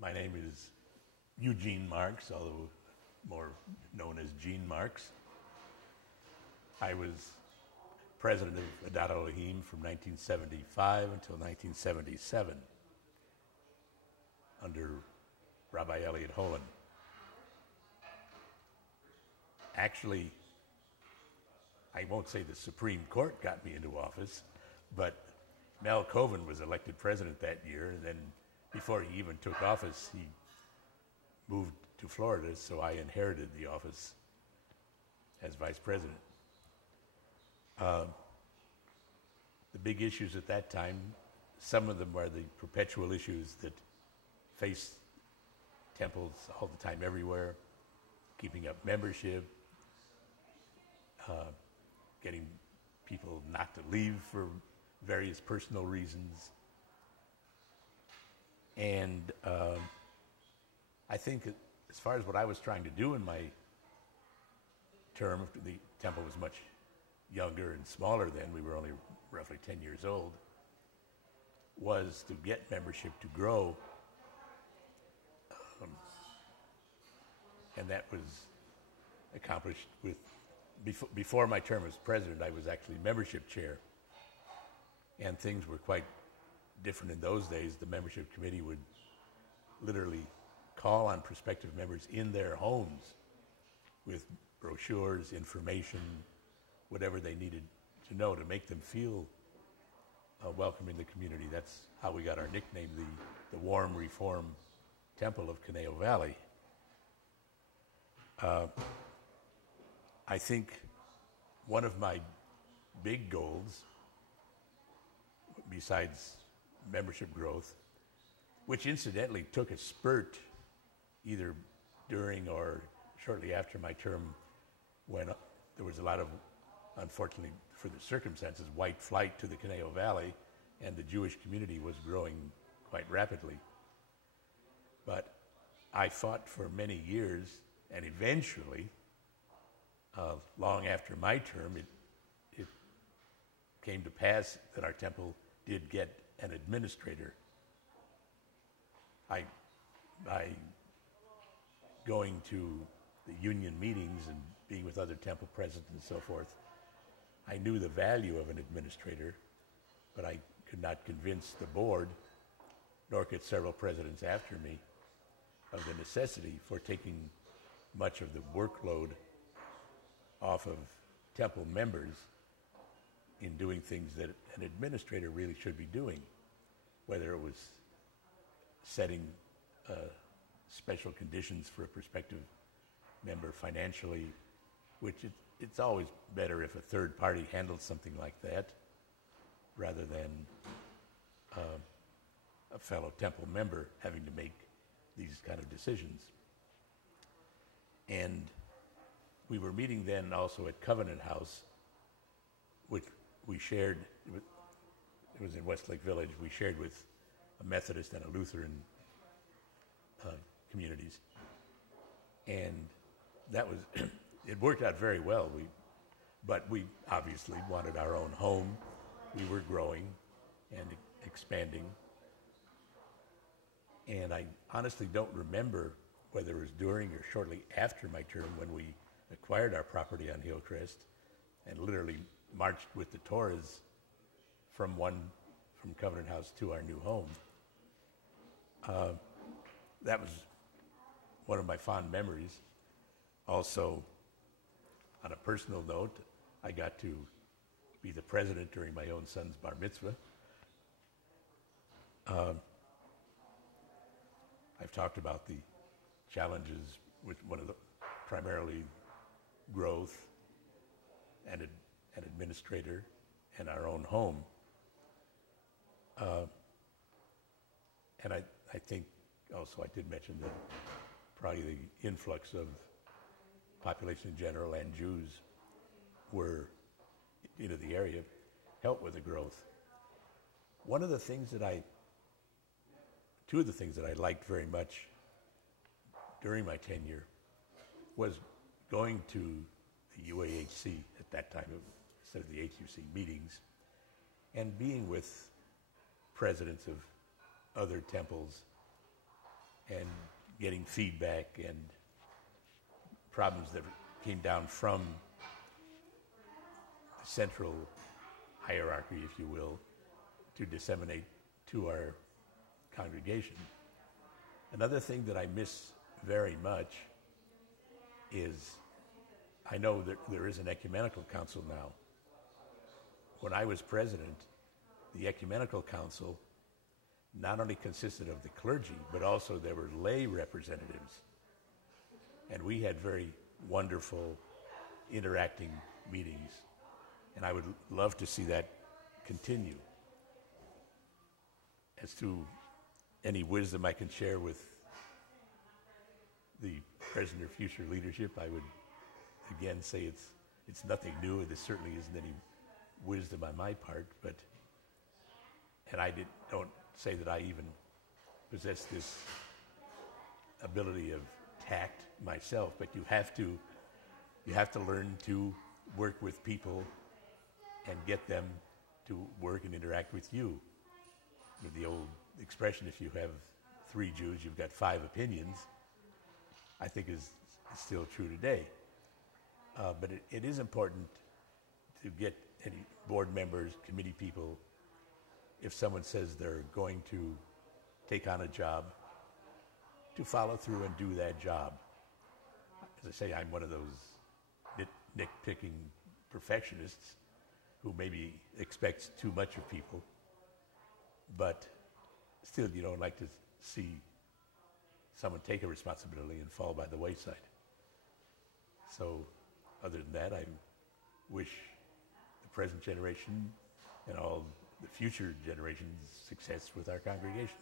My name is Eugene Marks, although more known as Gene Marks. I was president of Adat Elohim from 1975 until 1977 under Rabbi Elliot Holland. Actually, I won't say the Supreme Court got me into office, but Mel Coven was elected president that year, and then before he even took office, he moved to Florida, so I inherited the office as vice president. The big issues at that time, some of them are the perpetual issues that face temples all the time everywhere, keeping up membership, getting people not to leave for various personal reasons. And I think as far as what I was trying to do in my term, the temple was much younger and smaller then, we were only roughly 10 years old, was to get membership to grow. And that was accomplished with, before my term as president, I was actually membership chair. And things were quite different in those days. The membership committee would literally call on prospective members in their homes with brochures, information, whatever they needed to know to make them feel welcome in the community. That's how we got our nickname, the Warm Reform Temple of Conejo Valley. I think one of my big goals, besides membership growth, which incidentally took a spurt either during or shortly after my term, when there was a lot of, unfortunately for the circumstances, white flight to the Conejo Valley, and the Jewish community was growing quite rapidly. But I fought for many years, and eventually, long after my term, it came to pass that our temple did get an administrator. By going to the union meetings and being with other temple presidents and so forth, I knew the value of an administrator, but I could not convince the board, nor could several presidents after me, of the necessity for taking much of the workload off of temple members in doing things that an administrator really should be doing, whether it was setting special conditions for a prospective member financially, which it's always better if a third party handles something like that rather than a fellow temple member having to make these kind of decisions. And we were meeting then also at Covenant House, which we shared, it was in Westlake Village, we shared with a Methodist and a Lutheran communities. And that was, it worked out very well. But we obviously wanted our own home. We were growing and expanding. And I honestly don't remember whether it was during or shortly after my term when we acquired our property on Hillcrest and literally marched with the Torahs from Covenant House to our new home. That was one of my fond memories. Also, on a personal note, I got to be the president during my own son's bar mitzvah. I've talked about the challenges with primarily growth and an administrator and our own home. And I think also I did mention that probably the influx of population in general and Jews were into the area helped with the growth. Two of the things that I liked very much during my tenure was going to the UAHC at that time, instead of the HUC meetings, and being with presidents of other temples and getting feedback and problems that came down from the central hierarchy, if you will, to disseminate to our congregation. Another thing that I miss very much is, I know that there is an ecumenical council now. When I was president, the ecumenical council not only consisted of the clergy, but also there were lay representatives. And we had very wonderful interacting meetings. And I would love to see that continue. As to any wisdom I can share with the present or future leadership, I would again say it's nothing new, and there certainly isn't any wisdom on my part, and I don't say that I even possess this ability of tact myself, but you have to learn to work with people and get them to work and interact with you. I mean, the old expression, if you have 3 Jews, you've got 5 opinions, I think is still true today. But it is important to get any board members, committee people, if someone says they're going to take on a job, to follow through and do that job. As I say, I'm one of those nitpicking perfectionists who maybe expects too much of people, but still you don't like to see someone take a responsibility and fall by the wayside. So other than that, I wish the present generation and all the future generations success with our congregation.